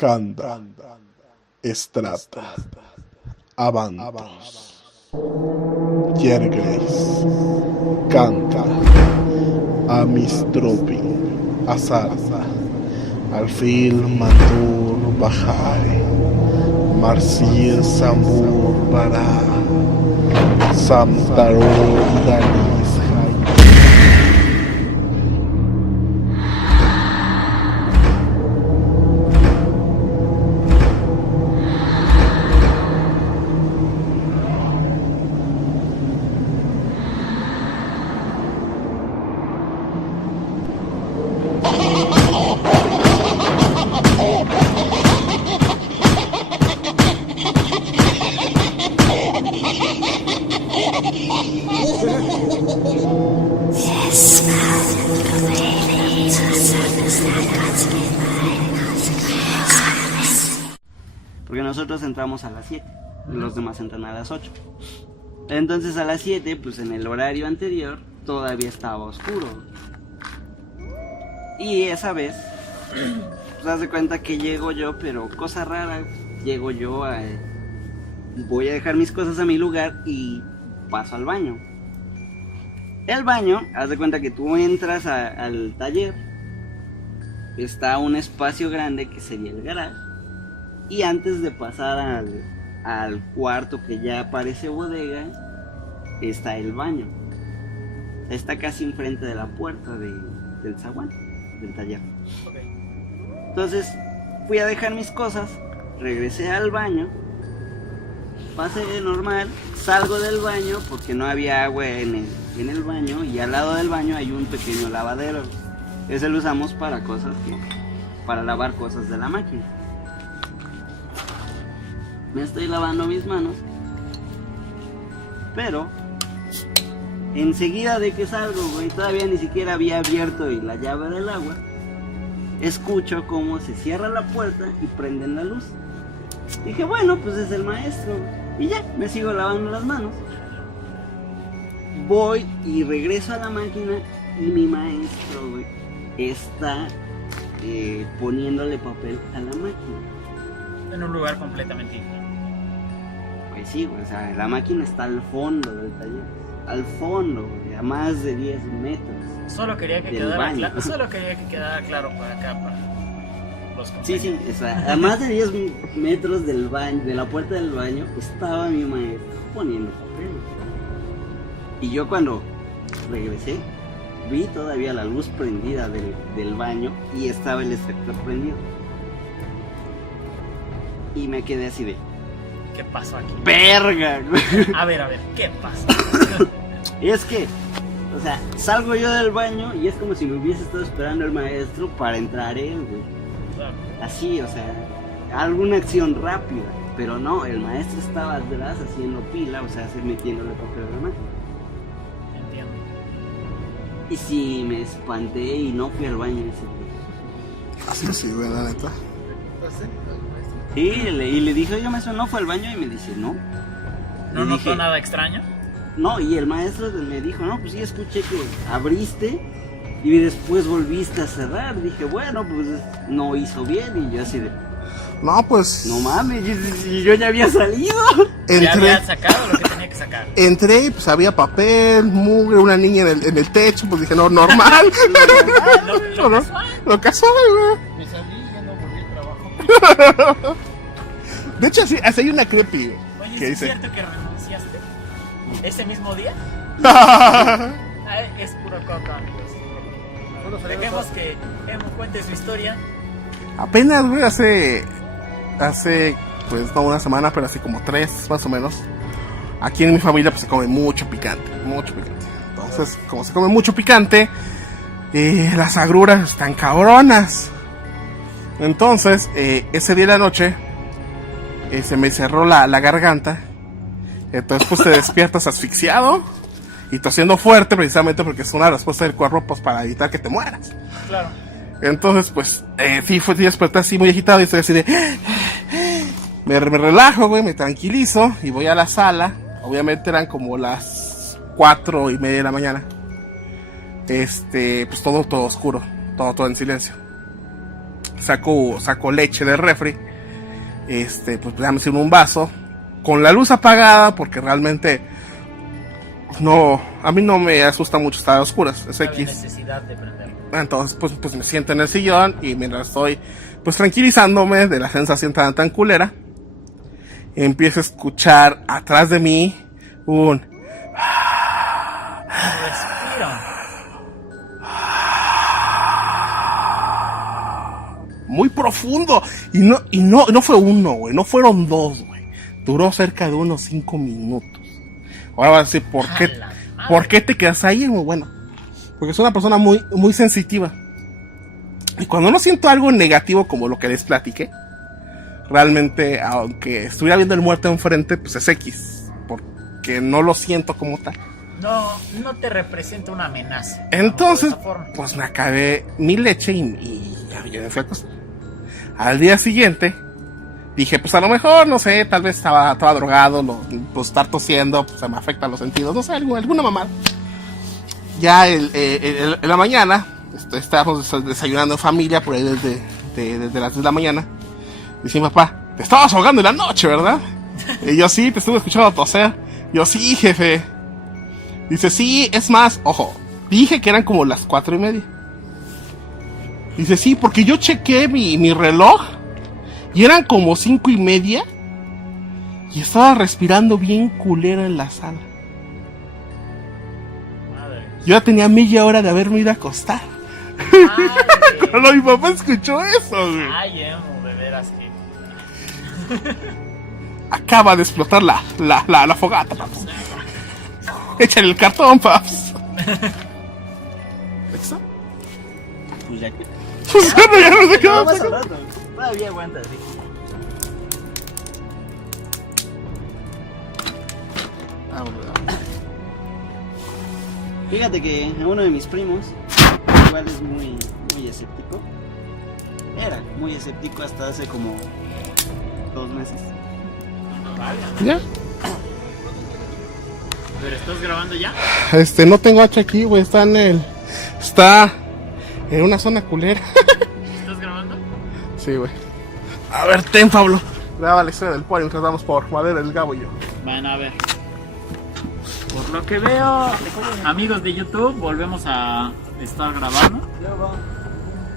Canda, Estrata, Avantos, Yergreis, Canta, Amistropi, Azarza, Alfil Mandur Bahari, Marsil Sambur Bara, Samtarur Danis Hay. Porque nosotros entramos a las 7, los demás entran a las 8. Entonces a las 7, pues en el horario anterior, todavía estaba oscuro. Y esa vez, pues haz de cuenta que llego yo, pero cosa rara, llego yo voy a dejar mis cosas a mi lugar y paso al baño. El baño, haz de cuenta que tú entras al taller, está un espacio grande que sería el garage. Y antes de pasar al cuarto que ya parece bodega, está el baño. Está casi enfrente de la puerta del zaguán, del taller. Entonces fui a dejar mis cosas, regresé al baño, pasé normal, salgo del baño porque no había agua en el baño, y al lado del baño hay un pequeño lavadero. Ese lo usamos para lavar cosas de la máquina. Me estoy lavando mis manos, pero enseguida de que salgo, güey, todavía ni siquiera había abierto la llave del agua, escucho cómo se cierra la puerta y prenden la luz. Dije, bueno, pues es el maestro, y ya, me sigo lavando las manos. Voy y regreso a la máquina y mi maestro, güey, está poniéndole papel a la máquina. En un lugar completamente diferente. Pues sí, güey, o sea, la máquina está al fondo del taller. Al fondo, güey, a más de 10 metros. Solo quería que quedara claro para acá, para los compañeros. Sí, o sea, a más de 10 metros del baño, de la puerta del baño, estaba mi maestro poniendo papel. Y yo cuando regresé, vi todavía la luz prendida del baño y estaba el extractor prendido. Y me quedé así de... ¿Qué pasó aquí? ¡Verga! A ver, ¿qué pasa? Y es que, o sea, salgo yo del baño y es como si me hubiese estado esperando el maestro para entrar él, güey. Claro. Así, o sea, alguna acción rápida. Pero no, el maestro estaba atrás haciendo pila, o sea, metiéndole papel a la máquina. Entiendo. Y sí, me espanté y no fui al baño ese día. Así sí, güey, la neta. Sí, y le dije, oye, maestro, ¿no fue al baño? Y me dice, no. ¿No Y notó dije, nada extraño? no, y el maestro me dijo, no, pues sí, escuché que abriste y después volviste a cerrar. Dije, bueno, pues no hizo bien. Y yo así de, No, pues. no mames, yo ya había salido. Ya había sacado lo que tenía que sacar. Entré y pues había papel, mugre, una niña en el techo, pues dije, no, normal. Lo casual, güey. Me salí y ya no volví al trabajo. De hecho, así hay una creepy, güey, Oye, que ¿es dice. cierto que renunciaste ese mismo día? Ay, es puro coco, amigos. Dejemos que Emo cuente su historia. Apenas, güey, hace, pues no una semana, pero así como 3, más o menos. Aquí en mi familia, pues se come mucho picante. Entonces, como se come mucho picante, las agruras están cabronas. Entonces, ese día de la noche, se me cerró la garganta. Entonces, pues te despiertas asfixiado y tosiendo fuerte, precisamente porque es una respuesta del cuerpo, pues para evitar que te mueras. Claro. Entonces, pues, sí desperté así muy agitado y estoy así de... Me relajo, güey, me tranquilizo y voy a la sala. Obviamente eran como las 4:30 de la mañana. Pues todo oscuro, todo en silencio. saco leche del refri, pues ya me sirvo un vaso, con la luz apagada, porque realmente no, a mí no me asusta mucho estar a oscuras, es No había X. necesidad de prenderlo. Entonces pues me siento en el sillón y mientras estoy pues tranquilizándome de la sensación tan culera, empiezo a escuchar atrás de mí un Respira. muy profundo, y no fue uno, güey, no fueron dos, güey, duró cerca de unos 5 minutos. Ahora vas a decir, ¿por qué te quedas ahí? Muy bueno, porque soy una persona muy, muy sensitiva, y cuando no siento algo negativo como lo que les platiqué, realmente, aunque estuviera viendo el muerto enfrente, pues es X, porque no lo siento como tal. No te representa una amenaza. Entonces, De esa forma. pues me acabé mi leche y ya me fui a acostar. Al día siguiente, dije, pues a lo mejor, no sé, tal vez estaba drogado, pues estar tosiendo, pues se me afectan los sentidos, no sé, alguna mamada. Ya en la mañana, estábamos desayunando en familia, por ahí desde las 10 de la mañana. Dice mi papá, te estabas ahogando en la noche, ¿verdad? Y yo, sí, te estuve escuchando toser. Yo, sí, jefe. Dice, sí, es más, ojo, dije que eran como las 4:30. Dice, sí, porque yo chequé mi reloj y eran como 5:30 y estaba respirando bien culera en la sala. Madre. Yo ya tenía media hora de haberme ido a acostar. Madre. Cuando mi papá escuchó eso, güey. Ay, emo, de veras que. Acaba de explotar la fogata, paps. Échale el cartón, paps. ¿Eso? Pues ya que. Pues bueno, ya no sé qué No va a más al pasar. rato. Todavía aguanta, sí. Fíjate que uno de mis primos igual es muy, muy escéptico. Era muy escéptico hasta hace como 2 meses. ¿Ya? ¿Pero estás grabando ya? No tengo H aquí, güey, está en una zona culera. ¿Estás grabando? Sí, güey. A ver, ten, Pablo. Graba la historia del poli mientras vamos por Madera, el Gabo y yo. Bueno, a ver. Por lo que veo, amigos de YouTube, volvemos a estar grabando.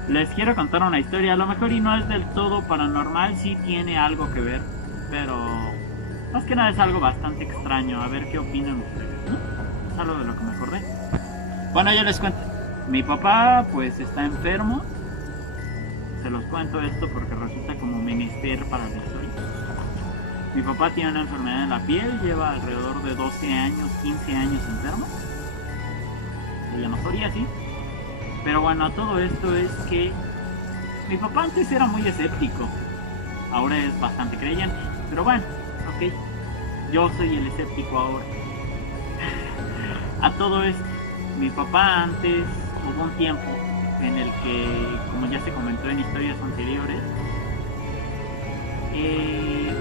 Les quiero contar una historia, a lo mejor y no es del todo paranormal, sí tiene algo que ver, pero más que nada es algo bastante extraño, a ver qué opinan ustedes, ¿no? Es algo de lo que me acordé. Bueno, yo les cuento, mi papá pues está enfermo, se los cuento esto porque resulta como menester para la historia. Mi papá tiene una enfermedad en la piel, lleva alrededor de 12 años, 15 años enfermo. Se llama psoriasis. Pero bueno, todo esto es que mi papá antes era muy escéptico. Ahora es bastante creyente. Pero bueno, ok. Yo soy el escéptico ahora. A todo esto, mi papá antes hubo un tiempo en el que, como ya se comentó en historias anteriores,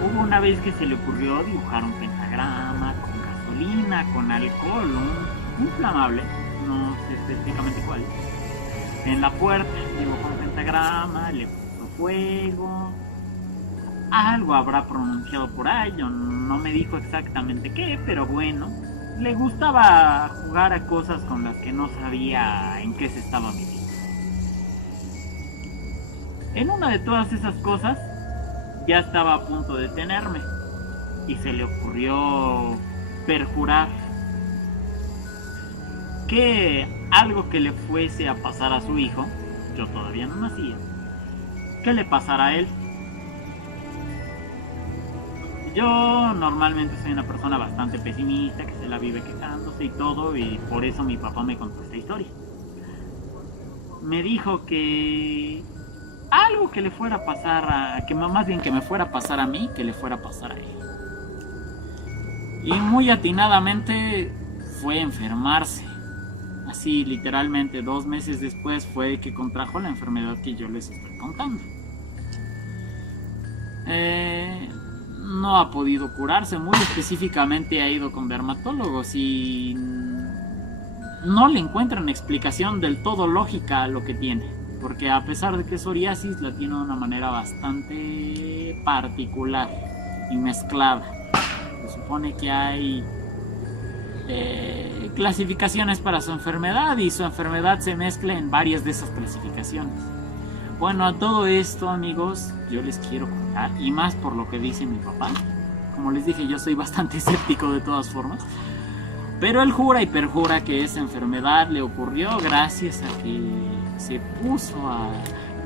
hubo una vez que se le ocurrió dibujar un pentagrama con gasolina, con alcohol, un inflamable, no sé específicamente cuál, en la puerta. Dibujó un pentagrama, le puso fuego, algo habrá pronunciado por ahí, yo no me dijo exactamente qué, pero bueno, le gustaba jugar a cosas con las que no sabía en qué se estaba metiendo. En una de todas esas cosas ya estaba a punto de detenerme y se le ocurrió perjurar que algo que le fuese a pasar a su hijo, yo todavía no nacía, que le pasara a él. Yo normalmente soy una persona bastante pesimista, que se la vive quejándose y todo, y por eso mi papá me contó esta historia. Me dijo que algo que le fuera a pasar que más bien que me fuera a pasar a mí, que le fuera a pasar a él. Y muy atinadamente fue enfermarse. Así literalmente 2 meses después fue que contrajo la enfermedad que yo les estoy contando. No ha podido curarse, muy específicamente ha ido con dermatólogos y no le encuentran explicación del todo lógica a lo que tiene. porque a pesar de que es psoriasis, la tiene de una manera bastante particular y mezclada. Se supone que hay clasificaciones para su enfermedad y su enfermedad se mezcla en varias de esas clasificaciones. Bueno, a todo esto, amigos, yo les quiero contar, y más por lo que dice mi papá. Como les dije, yo soy bastante escéptico de todas formas, pero él jura y perjura que esa enfermedad le ocurrió gracias a que se puso a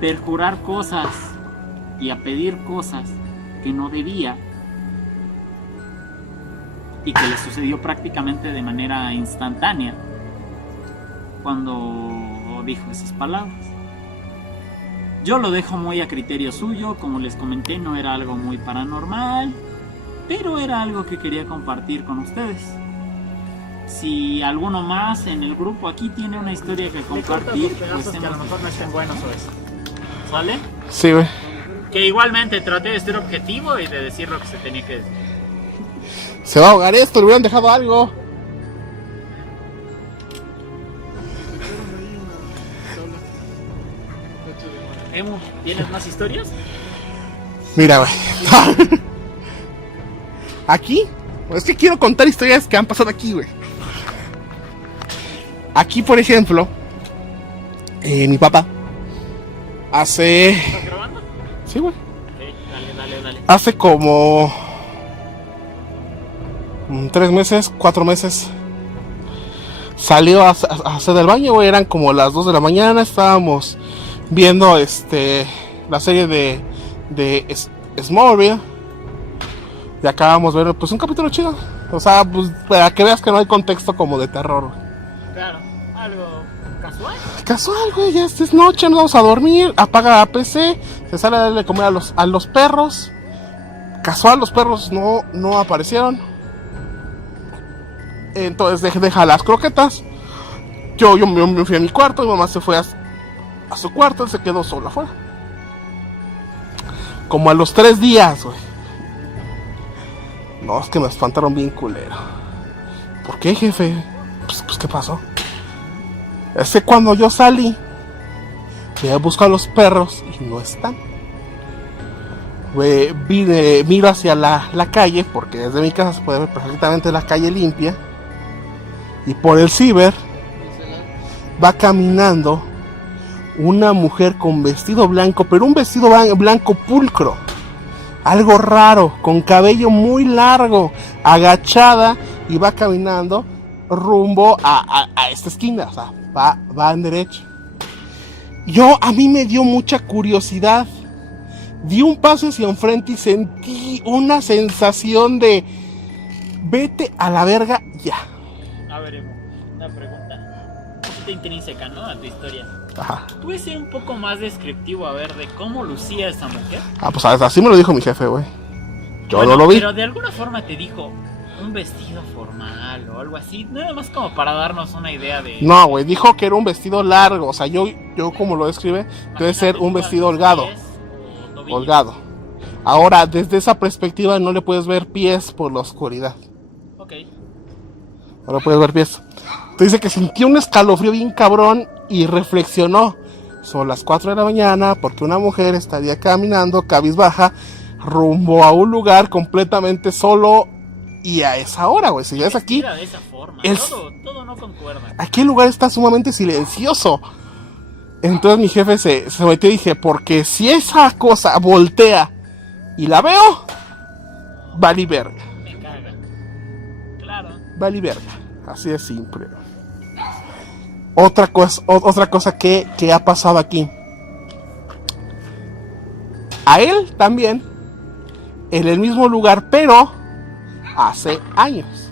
perjurar cosas y a pedir cosas que no debía, y que le sucedió prácticamente de manera instantánea cuando dijo esas palabras. Yo lo dejo muy a criterio suyo, como les comenté, no era algo muy paranormal, pero era algo que quería compartir con ustedes. Si alguno más en el grupo aquí tiene una historia que compartir, pues que a lo mejor no estén buenos o eso. ¿Sale? Sí, güey. Que igualmente traté de ser objetivo y de decir lo que se tenía que decir. Se va a ahogar esto, le hubieran dejado algo. Emu, ¿tienes más historias? Mira, güey. Aquí, es que quiero contar historias que han pasado aquí, güey. Aquí, por ejemplo, mi papá hace... ¿Estás grabando? Sí, güey. Ok, dale. Hace como 3 meses, 4 meses, salió a hacer del baño, güey. Eran como las 2 de la mañana. Estábamos viendo la serie de Smallville. Y acabamos de ver pues un capítulo chido. O sea, pues para que veas que no hay contexto como de terror. Claro, algo casual. Casual, güey, ya es noche, nos vamos a dormir. Apaga la PC, se sale a darle de comer a los perros. Casual, los perros no aparecieron. Entonces deja las croquetas. Yo me fui a mi cuarto, mi mamá se fue a su cuarto, él se quedó solo afuera. Como a los 3 días, güey. No, es que me espantaron bien culero. ¿Por qué, jefe? Pues ¿qué pasó? Es que cuando yo salí, fui a buscar a los perros y no están. Güey, miro hacia la calle, porque desde mi casa se puede ver perfectamente la calle limpia. Y por el ciber va caminando una mujer con vestido blanco, pero un vestido blanco pulcro. Algo raro, con cabello muy largo, agachada, y va caminando rumbo a esta esquina, o sea, va en derecho. A mí me dio mucha curiosidad. Di un paso hacia enfrente y sentí una sensación de vete a la verga ya. A ver, Emu, una pregunta un poquito intrínseca, ¿no? A tu historia. Ajá. ¿Puedes ser un poco más descriptivo, a ver, de cómo lucía esa mujer? Pues así me lo dijo mi jefe, güey. Yo Bueno, no lo vi. Pero de alguna forma te dijo un vestido formal o algo así, nada más como para darnos una idea de... No, güey, dijo que era un vestido largo. O sea, yo como lo describe, debe ser un vestido holgado. Holgado. Ahora, desde esa perspectiva no le puedes ver pies por la oscuridad. Ok. No le puedes ver pies. Te dice que sintió un escalofrío bien cabrón y reflexionó. Son las 4 de la mañana porque una mujer estaría caminando cabizbaja rumbo a un lugar completamente solo y a esa hora, güey. Si ya es aquí, de esa forma. Todo no concuerda. aquí el lugar está sumamente silencioso. Entonces mi jefe se metió y dije, porque si esa cosa voltea y la veo, vale verga. Me caga. Claro. Vale verga. Así de simple. Otra cosa que ha pasado aquí. A él también, en el mismo lugar, pero hace años.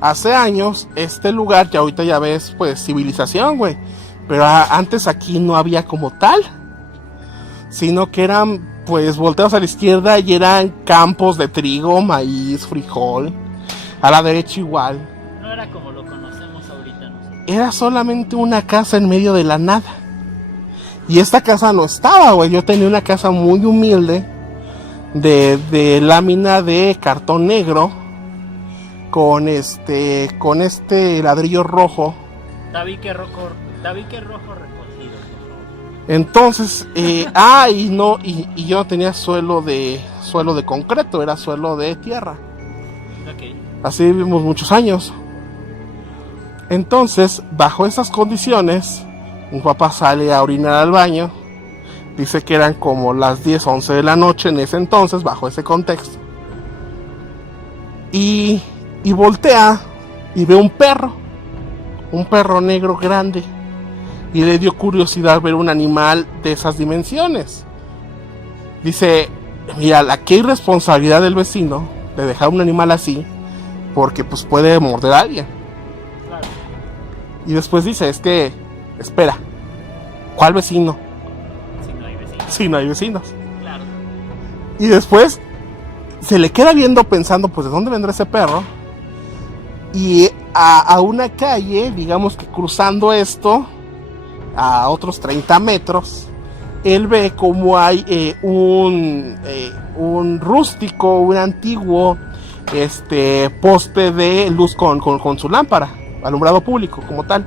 Hace años, este lugar, ya ahorita ya ves, pues, civilización, güey. Pero antes aquí no había como tal. Sino que eran, pues, volteados a la izquierda y eran campos de trigo, maíz, frijol. A la derecha igual. No era como lo conocemos ahorita nosotros. Era solamente una casa en medio de la nada. Y esta casa no estaba, güey. Yo tenía una casa muy humilde. De lámina de cartón negro. Con este ladrillo rojo. Tabique rojo recogido, por favor. Entonces, y yo no tenía suelo de concreto, era suelo de tierra. Ok. Así vivimos muchos años. Entonces, bajo esas condiciones, mi papá sale a orinar al baño. Dice que eran como las 10, 11 de la noche en ese entonces, bajo ese contexto. Y voltea y ve un perro negro grande. Y le dio curiosidad ver un animal de esas dimensiones. Dice, mira, aquí hay responsabilidad del vecino de dejar un animal así, porque pues puede morder a alguien. Claro. Y después dice, es que, espera, ¿cuál vecino? Si no hay vecinos. Si no hay vecinos. Claro. Y después se le queda viendo pensando, pues, ¿de dónde vendrá ese perro? Y a una calle, digamos que cruzando esto, a otros 30 metros, él ve como hay un rústico, un antiguo poste de luz con su lámpara, alumbrado público como tal.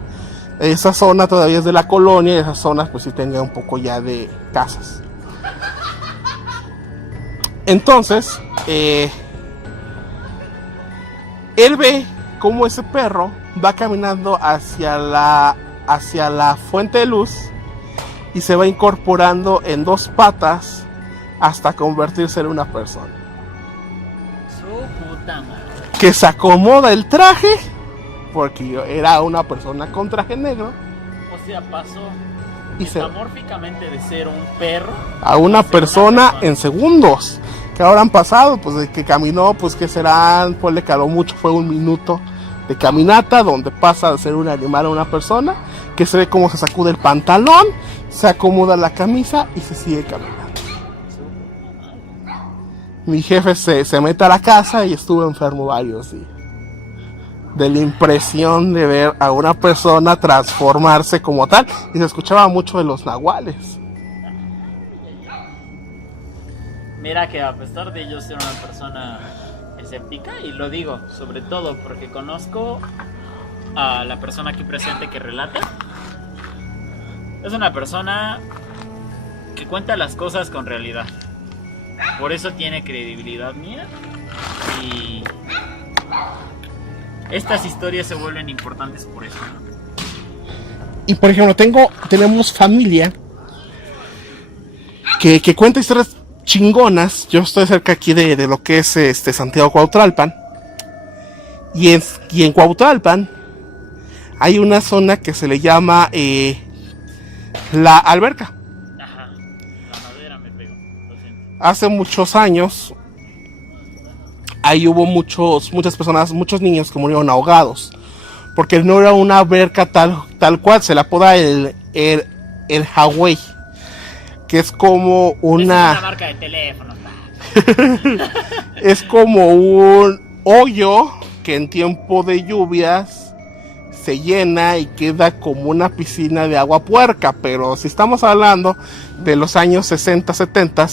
Esa zona todavía es de la colonia, y esas zonas pues sí tenía un poco ya de casas. Entonces, él ve cómo ese perro va caminando hacia la fuente de luz y se va incorporando en 2 patas hasta convertirse en una persona. Su puta madre. Que se acomoda el traje, porque era una persona con traje negro, O sea, pasó y se metamórficamente de ser un perro a una persona en segundos. Que ahora han pasado, pues de que caminó, pues que serán, pues le caló mucho, fue 1 minuto de caminata, donde pasa de ser un animal a una persona, que se ve cómo se sacude el pantalón, se acomoda la camisa y se sigue caminando. Mi jefe se mete a la casa y estuvo enfermo varios días. De la impresión de ver a una persona transformarse como tal, y se escuchaba mucho de los nahuales. Mira que a pesar de yo ser una persona escéptica, y lo digo sobre todo porque conozco a la persona aquí presente que relata, es una persona que cuenta las cosas con realidad. Por eso tiene credibilidad mía, y estas historias se vuelven importantes por eso, ¿no? Y por ejemplo, tenemos familia que cuenta historias chingonas. Yo estoy cerca aquí de lo que es Santiago Cuauhtralpan. Y en Cuauhtralpan hay una zona que se le llama la alberca. Ajá, la madera me pegó, lo siento. Hace muchos años ahí hubo muchas personas, muchos niños que murieron ahogados, porque no era una alberca tal cual, se le apoda el Hawaii, que es como una... Es una marca de teléfono. Es como un hoyo que en tiempo de lluvias se llena y queda como una piscina de agua puerca. Pero si estamos hablando de los años 60, 70,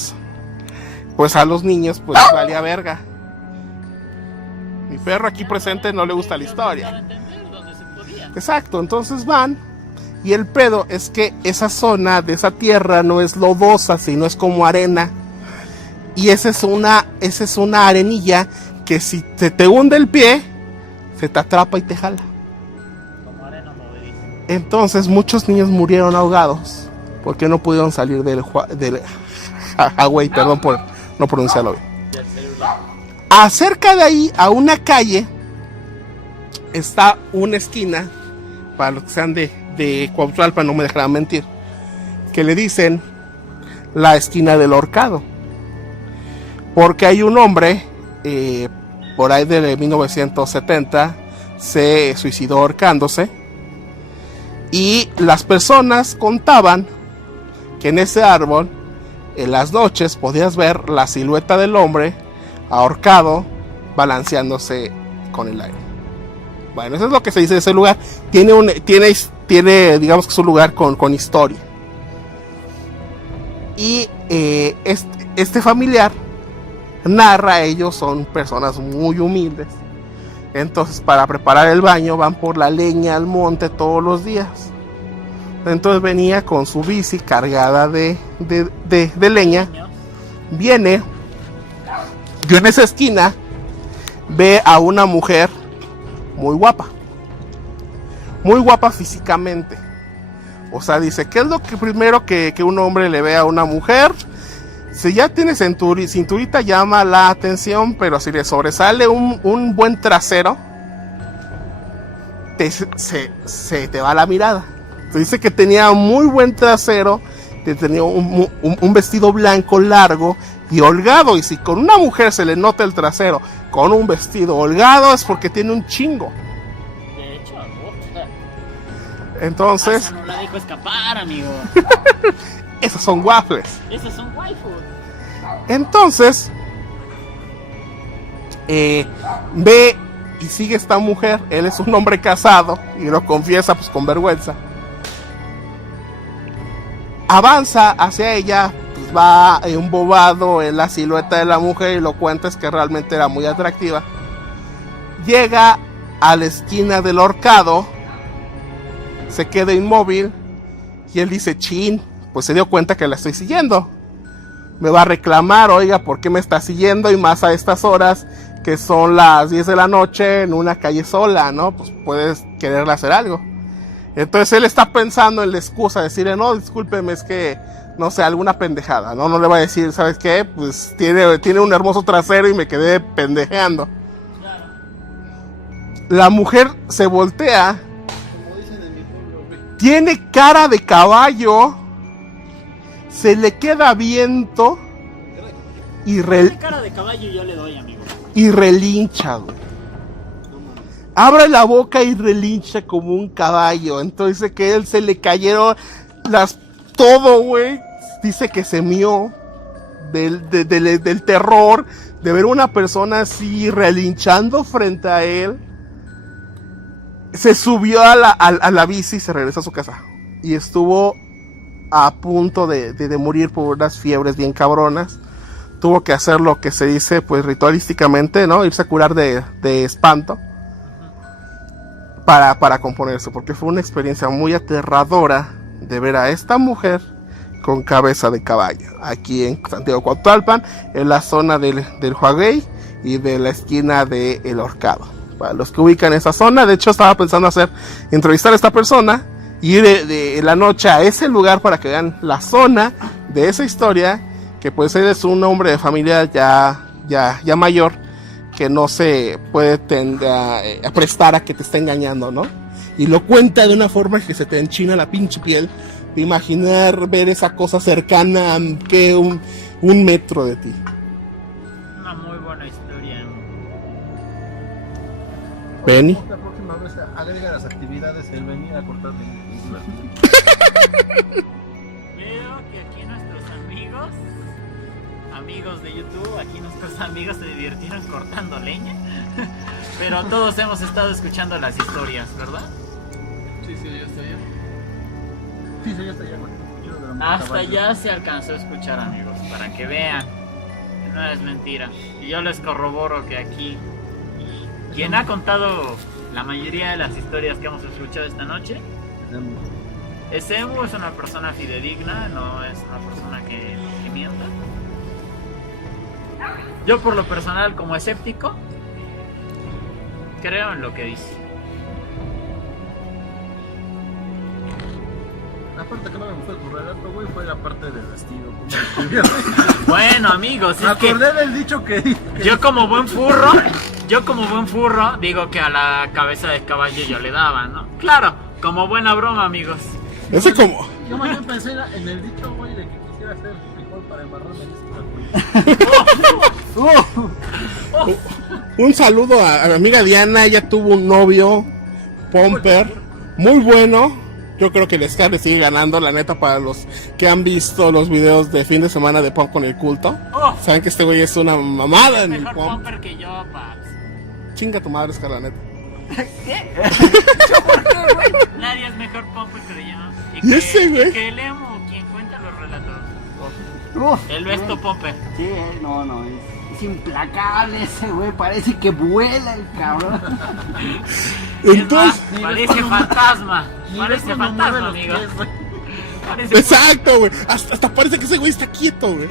pues a los niños pues valía verga. Mi perro aquí presente no le gusta la historia. Exacto, entonces van. Y el pedo es que esa zona de esa tierra no es lodosa, sino es como arena. Y esa es una arenilla que si se te hunde el pie, se te atrapa y te jala. Como arena movediza. Entonces muchos niños murieron ahogados porque no pudieron salir del Hawaii, perdón por no pronunciarlo bien. Acerca de ahí, a una calle, está una esquina, para los que sean de Cuauhtralpan no me dejarán mentir, que le dicen la esquina del ahorcado, porque hay un hombre por ahí de 1970 se suicidó ahorcándose, y las personas contaban que en ese árbol en las noches podías ver la silueta del hombre ahorcado balanceándose con el aire. Bueno, eso es lo que se dice de ese lugar. Tiene digamos que es un lugar con historia. Y este familiar narra, ellos son personas muy humildes. Entonces para preparar el baño van por la leña al monte todos los días. Entonces venía con su bici cargada de leña. Viene, y en esa esquina ve a una mujer muy guapa físicamente. O sea, dice, ¿qué es lo que primero que un hombre le ve a una mujer? Si ya tiene cinturita llama la atención, pero si le sobresale un buen trasero, se te va la mirada. Se dice que tenía muy buen trasero, que tenía un vestido blanco largo y holgado. Y si con una mujer se le nota el trasero con un vestido holgado, es porque tiene un chingo. De hecho, Entonces, esa no la dejo escapar, amigo. esos son waffles. Esos son waifu. Entonces, ve y sigue esta mujer. Él es un hombre casado y lo confiesa pues con vergüenza. Avanza hacia ella, pues va embobado en la silueta de la mujer y lo cuenta, es que realmente era muy atractiva. Llega a la esquina del horcado, se queda inmóvil y él dice, chin, pues se dio cuenta que la estoy siguiendo. Me va a reclamar, oiga, ¿por qué me está siguiendo? Y más a estas horas, que son las 10 de la noche, en una calle sola, ¿no? Pues puedes quererle hacer algo. Entonces él está pensando en la excusa, decirle, no, discúlpeme, es que, no sé, alguna pendejada, ¿no? No le va a decir, ¿sabes qué? Pues tiene un hermoso trasero y me quedé pendejeando. La mujer se voltea, tiene cara de caballo, se le queda viento y cara de caballo yo le doy, amigo. Y relincha, güey. Abre la boca y relincha como un caballo. Entonces dice que él se le cayeron todo, güey. Dice que se mió del terror de ver una persona así relinchando frente a él. Se subió a la bici y se regresó a su casa. Y estuvo a punto de morir por unas fiebres bien cabronas. Tuvo que hacer lo que se dice, pues ritualísticamente, ¿no? Irse a curar de espanto. Para componerse, porque fue una experiencia muy aterradora de ver a esta mujer con cabeza de caballo, aquí en Santiago Cuauhtémoc, en la zona del Huaguey y de la esquina de El Horcado. Para los que ubican esa zona, de hecho estaba pensando entrevistar a esta persona, ir de la noche a ese lugar para que vean la zona de esa historia, que pues él es un hombre de familia ya mayor, que no se puede a prestar a que te esté engañando, ¿no? Y lo cuenta de una forma que se te enchina la pinche piel de imaginar ver esa cosa cercana que un metro de ti. Una muy buena historia. Benny. La próxima vez agrega las actividades el venir a cortar leña. Veo que aquí nuestros amigos de YouTube, aquí nuestros amigos se divirtieron cortando leña. Pero todos hemos estado escuchando las historias, ¿verdad? Sí, ya está ya. Sí, ya está ya. Hasta ya se alcanzó a escuchar, amigos, para que vean que no es mentira. Y yo les corroboro que aquí quien ha contado la mayoría de las historias que hemos escuchado esta noche es Emu, es una persona fidedigna, no es una persona que mienta. Yo por lo personal, como escéptico, creo en lo que dice. La parte que no me gustó de tu relato, güey, fue la parte del vestido. Bueno, amigos, me acordé del dicho que yo como buen furro digo que a la cabeza de caballo yo le daba, ¿no? Claro, como buena broma, amigos. Ese como... Yo más bien pensé en el dicho, güey, de que quisiera hacer frijol para embarrarme en ese. Un saludo a mi amiga Diana, ella tuvo un novio, Pomper, muy bueno. Yo creo que el Scar le sigue ganando, la neta, para los que han visto los videos de fin de semana de Pump con el culto. Saben que este güey es una mamada en el mejor Pump. Pomper que yo, paps. Chinga tu madre, Scar, la neta. ¿Qué? ¿Por qué, güey? Nadie es mejor Pomper que yo. ¿Y ese, güey? Y que el Emo, quien cuenta los relatos. Uf, El Besto Pompe. Sí, no, es implacable ese güey, parece que vuela el cabrón. Entonces, Es más, parece fantasma. Parece fantasma, amigo. Parece exacto, güey. Hasta parece que ese güey está quieto, güey.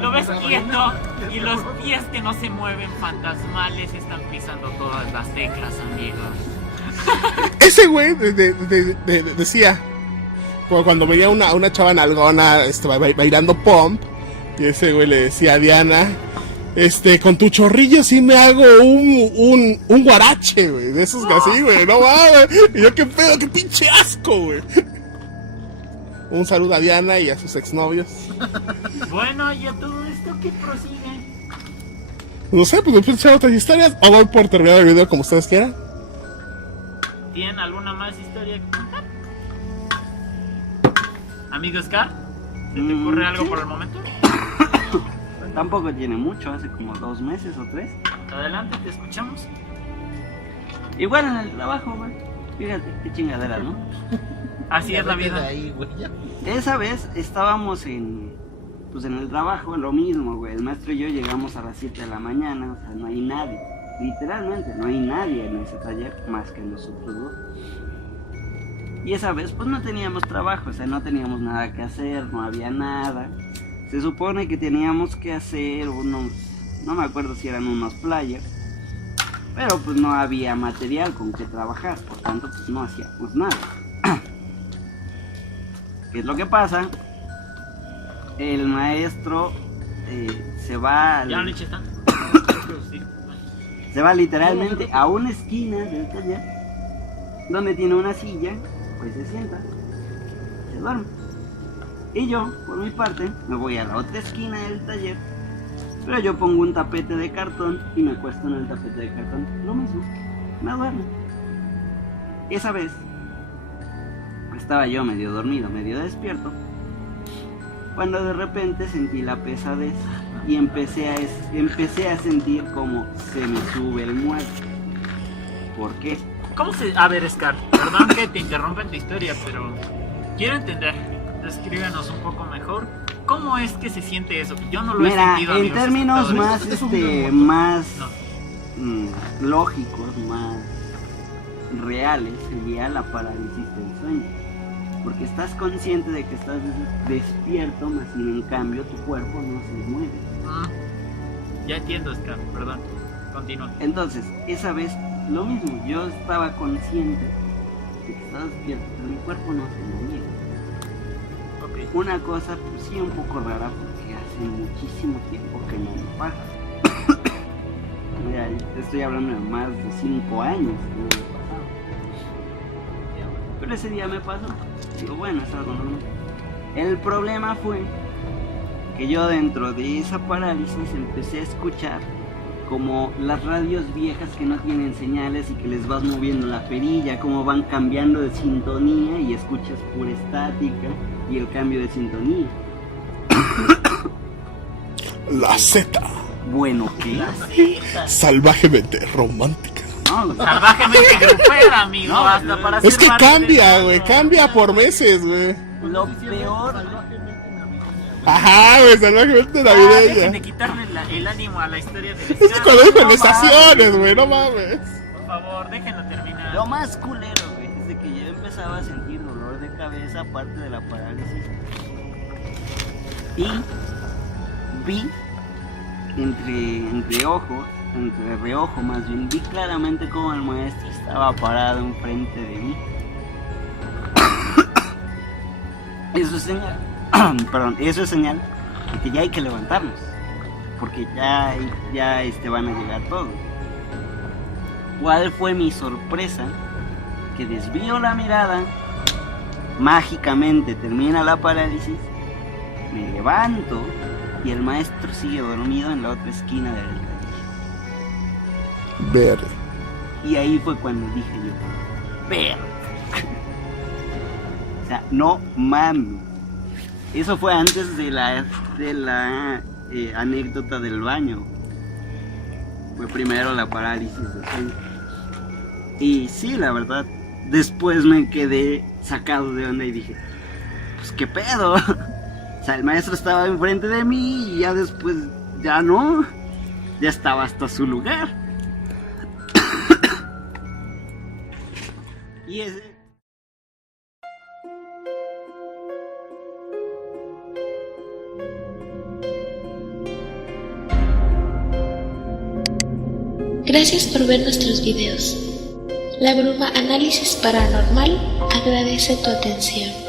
Lo ves quieto y los pies que no se mueven fantasmales están pisando todas las teclas, amigo. Ese güey decía, cuando veía una chava nalgona bailando pump, y ese güey le decía a Diana, con tu chorrillo sí me hago un guarache, güey, de esos así, güey, no mames. Y yo, qué pedo, qué pinche asco, güey. Un saludo a Diana y a sus exnovios. Bueno, ¿y a todo esto qué prosigue? No sé, pues después echar otras historias, o voy por terminar el video como ustedes quieran. ¿Tienen alguna más historia que contar? Amigo Scar, ¿se te ocurre algo sí. por el momento? Tampoco tiene mucho, hace como 2 meses o 3. Adelante, te escuchamos. Igual en el trabajo, güey. Fíjate, qué chingadera, ¿no? Así es la vida. Esa vez estábamos en el trabajo, lo mismo, güey. El maestro y yo llegamos a las 7 de la mañana, o sea, no hay nadie. Literalmente, no hay nadie en ese taller más que nosotros dos. Y esa vez, pues no teníamos trabajo, o sea, no teníamos nada que hacer, no había nada. Se supone que teníamos que hacer unos, no me acuerdo si eran unos flyers, pero pues no había material con que trabajar, por tanto, pues no hacíamos nada. ¿Qué es lo que pasa? El maestro se va... ¿Ya no le eché tanto? Sí. Se va literalmente a una esquina del taller donde tiene una silla, pues se sienta, se duerme. Y yo, por mi parte, me voy a la otra esquina del taller, pero yo pongo un tapete de cartón y me acuesto en el tapete de cartón. Lo mismo, me duermo. Esa vez estaba yo medio dormido, medio despierto, cuando de repente sentí la pesadez y empecé a sentir como se me sube el muerto. ¿Por qué? ¿Cómo se...? A ver, Scar, perdón que te interrumpa en tu historia, pero quiero entender. Descríbenos un poco mejor. ¿Cómo es que se siente eso? Yo no lo he sentido, en amigos términos espectadores. más No. lógicos, más reales, sería la parálisis del sueño. Porque estás consciente de que estás despierto, más sin en cambio tu cuerpo no se mueve. Ya entiendo, Scar, perdón. Continúa. Entonces, esa vez lo mismo, yo estaba consciente de que estaba despierto, pero mi cuerpo no se movía. Ok. Una cosa, pues sí, un poco rara, porque hace muchísimo tiempo que no me pasa. Mira, estoy hablando de más de 5 años que no me pasaba. Pero ese día me pasó. Digo, bueno, es algo normal. El problema fue que yo dentro de esa parálisis empecé a escuchar como las radios viejas que no tienen señales y que les vas moviendo la perilla, como van cambiando de sintonía y escuchas pura estática y el cambio de sintonía. La Z, Bueno, ¿qué? salvajemente romántica. No, Salvajemente grupera, amigo. No, hasta para Es ser que parte cambia, de- güey, cambia por meses, güey. lo peor, Ajá, güey, salvajemente Dejen de navideña. quitarle el ánimo a la historia de Es cuando dijo en estaciones, güey, no mames. Por favor, déjenlo terminar. lo más culero, güey, es de que yo empezaba a sentir dolor de cabeza aparte de la parálisis. Y vi entre reojo más bien, vi claramente cómo el maestro estaba parado enfrente de mí. Eso es señal, perdón, eso es señal de que ya hay que levantarnos, porque ya van a llegar todos. ¿Cuál fue mi sorpresa? Que desvío la mirada, mágicamente termina la parálisis, me levanto y el maestro sigue dormido en la otra esquina del taller. Ver. Y ahí fue cuando dije yo, ver. O sea, no mames. Eso fue antes de la anécdota del baño. Fue primero la parálisis del sueño. Y sí, la verdad, después me quedé sacado de onda y dije, pues qué pedo. O sea, el maestro estaba enfrente de mí y ya después ya no, ya estaba hasta su lugar. Y ese... Gracias por ver nuestros videos. La Bruma Análisis Paranormal agradece tu atención.